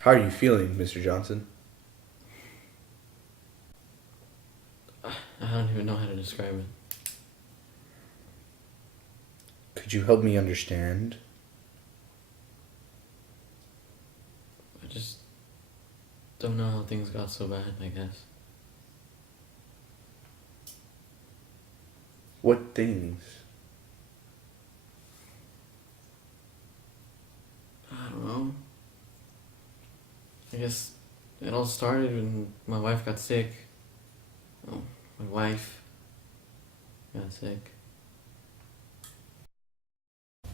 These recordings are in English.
How are you feeling, Mr. Johnson? I don't even know how to describe it. Could you help me understand? I just don't know how things got so bad, I guess. What things? I don't know. I guess it all started when my wife got sick. Oh, my wife got sick.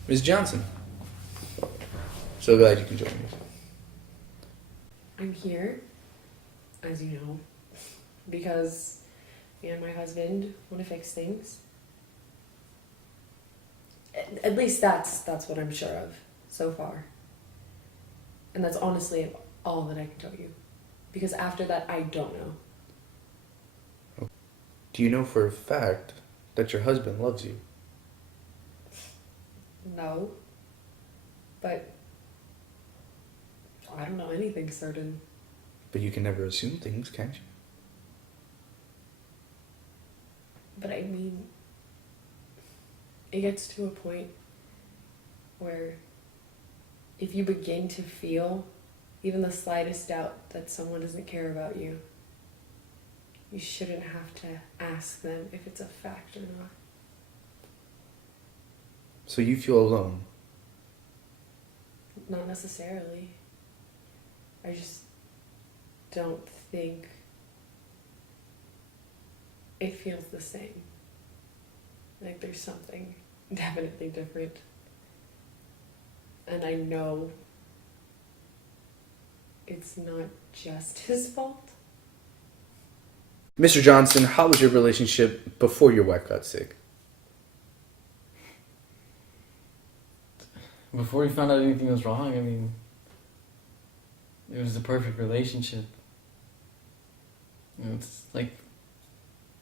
Ms. Johnson. So glad you can join me. I'm here, as you know, because me and my husband want to fix things. At least that's what I'm sure of so far. And that's honestly all that I can tell you. Because after that, I don't know. Do you know for a fact that your husband loves you? No. But I don't know anything certain. But you can never assume things, can't you? But I mean, it gets to a point where if you begin to feel even the slightest doubt that someone doesn't care about you, you shouldn't have to ask them if it's a fact or not. So you feel alone? Not necessarily. I just don't think it feels the same. Like there's something definitely different. And I know it's not just his fault. Mr. Johnson, how was your relationship before your wife got sick? Before we found out anything was wrong, I mean, it was the perfect relationship. You know, it's like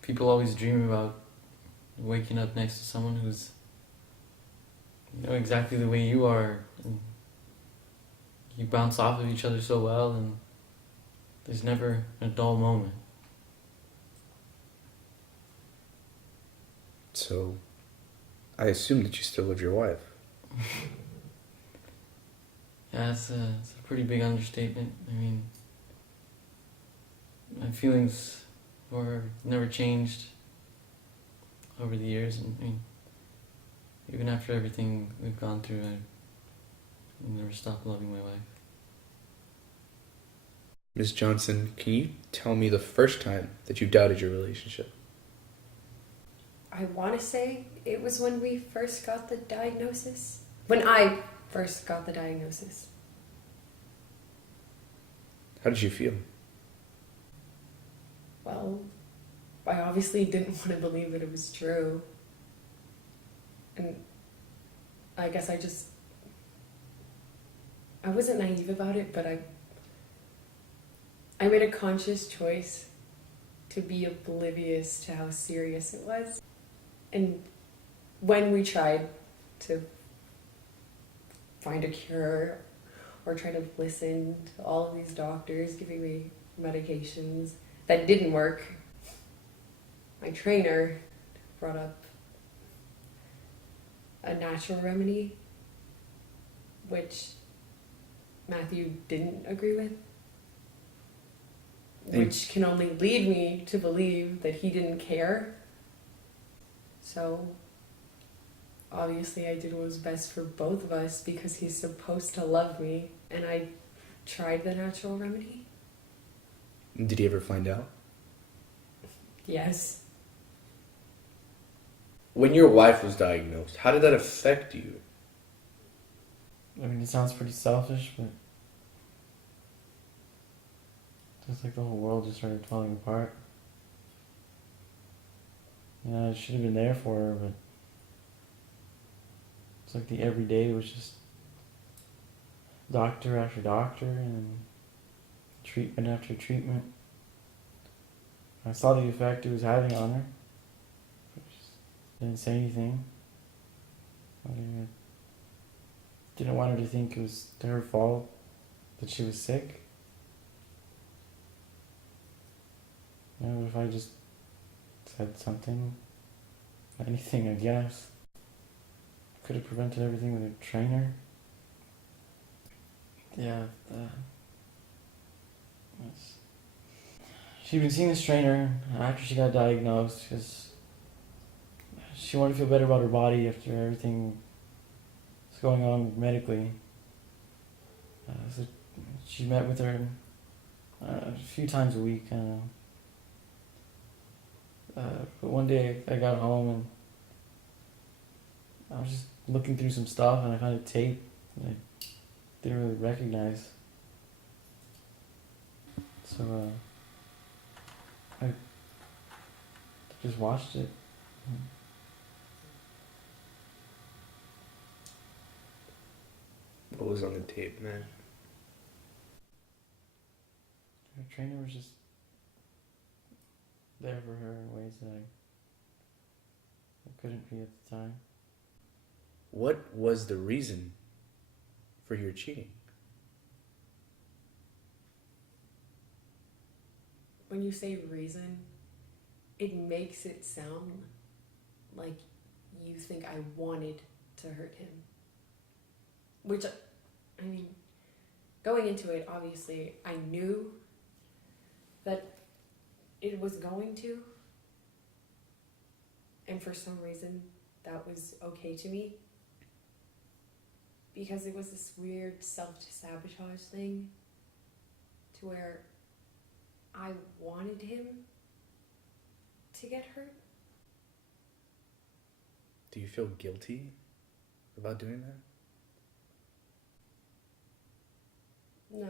people always dream about waking up next to someone who's, you know, exactly the way you are, and you bounce off of each other so well, and there's never a dull moment. So, I assume that you still love your wife. Yeah, it's a pretty big understatement. I mean, my feelings were never changed over the years, and I mean, even after everything we've gone through, I never stopped loving my wife. Ms. Johnson, can you tell me the first time that you doubted your relationship? I want to say it was when we first got the diagnosis. When I first got the diagnosis. How did you feel? Well, I obviously didn't want to believe that it was true. And I guess I wasn't naive about it, but I made a conscious choice to be oblivious to how serious it was. And when we tried to find a cure or try to listen to all of these doctors giving me medications that didn't work, my trainer brought up a natural remedy, which Matthew didn't agree with, which can only lead me to believe that he didn't care. So obviously I did what was best for both of us because he's supposed to love me, and I tried the natural remedy. Did he ever find out? Yes. When your wife was diagnosed, how did that affect you? I mean, it sounds pretty selfish, but just like the whole world just started falling apart. You know, I should have been there for her, but it's like the everyday was just doctor after doctor and treatment after treatment. I saw the effect it was having on her. I just didn't say anything. I didn't want her to think it was her fault. that she was sick. You know, if I just said something, anything, I guess. Could have prevented everything with a trainer. Yeah, she'd been seeing this trainer after she got diagnosed because she wanted to feel better about her body after everything was going on medically. So she met with her a few times a week. But one day I got home and I was just looking through some stuff and I found a tape that I didn't really recognize. So I just watched it. What was on the tape, man? Her trainer was just there for her in ways that I couldn't be at the time. What was the reason for your cheating? When you say reason, it makes it sound like you think I wanted to hurt him. Which, I mean, going into it, obviously, I knew that it was going to. And for some reason, that was okay to me. Because it was this weird self-sabotage thing to where I wanted him to get hurt. Do you feel guilty about doing that? No.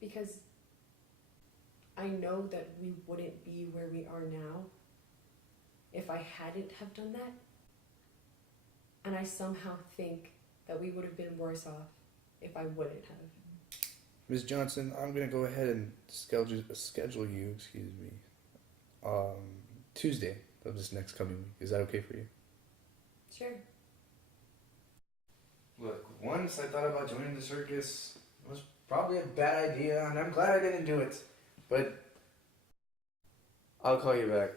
Because I know that we wouldn't be where we are now if I hadn't have done that. And I somehow think that we would have been worse off if I wouldn't have. Ms. Johnson, I'm gonna go ahead and schedule you, Tuesday of this next coming week. Is that okay for you? Sure. Look, once I thought about joining the circus. It was probably a bad idea, and I'm glad I didn't do it. But I'll call you back.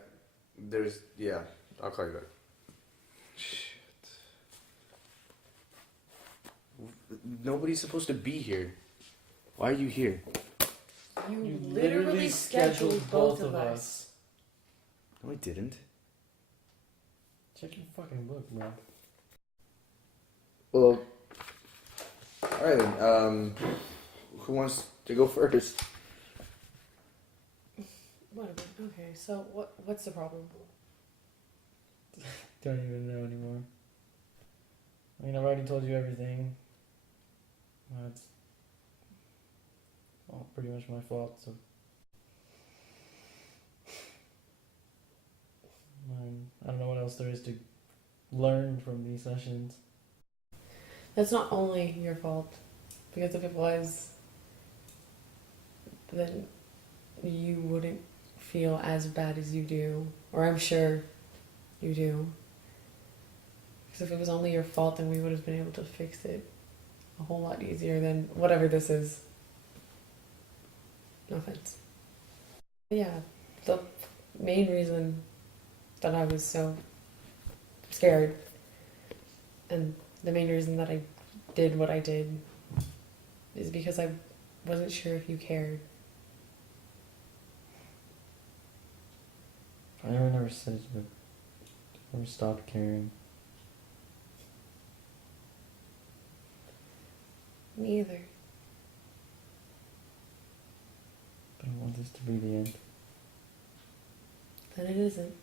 I'll call you back. Shit. Nobody's supposed to be here. Why are you here? You literally scheduled both of us. No, I didn't. Check your fucking book, bro. Well, alright then. Who wants to go first? Whatever. Okay, so what's the problem? Don't even know anymore. I mean, I've already told you everything. It's all pretty much my fault, so. I don't know what else there is to learn from these sessions. That's not only your fault, because if it was, then you wouldn't feel as bad as you do, or I'm sure you do. Because if it was only your fault, then we would have been able to fix it a whole lot easier than whatever this is. No offense. But yeah, the main reason that I was so scared, and the main reason that I did what I did, is because I wasn't sure if you cared. I never said it, but I never stopped caring. Me either. But I want this to be the end. Then it isn't.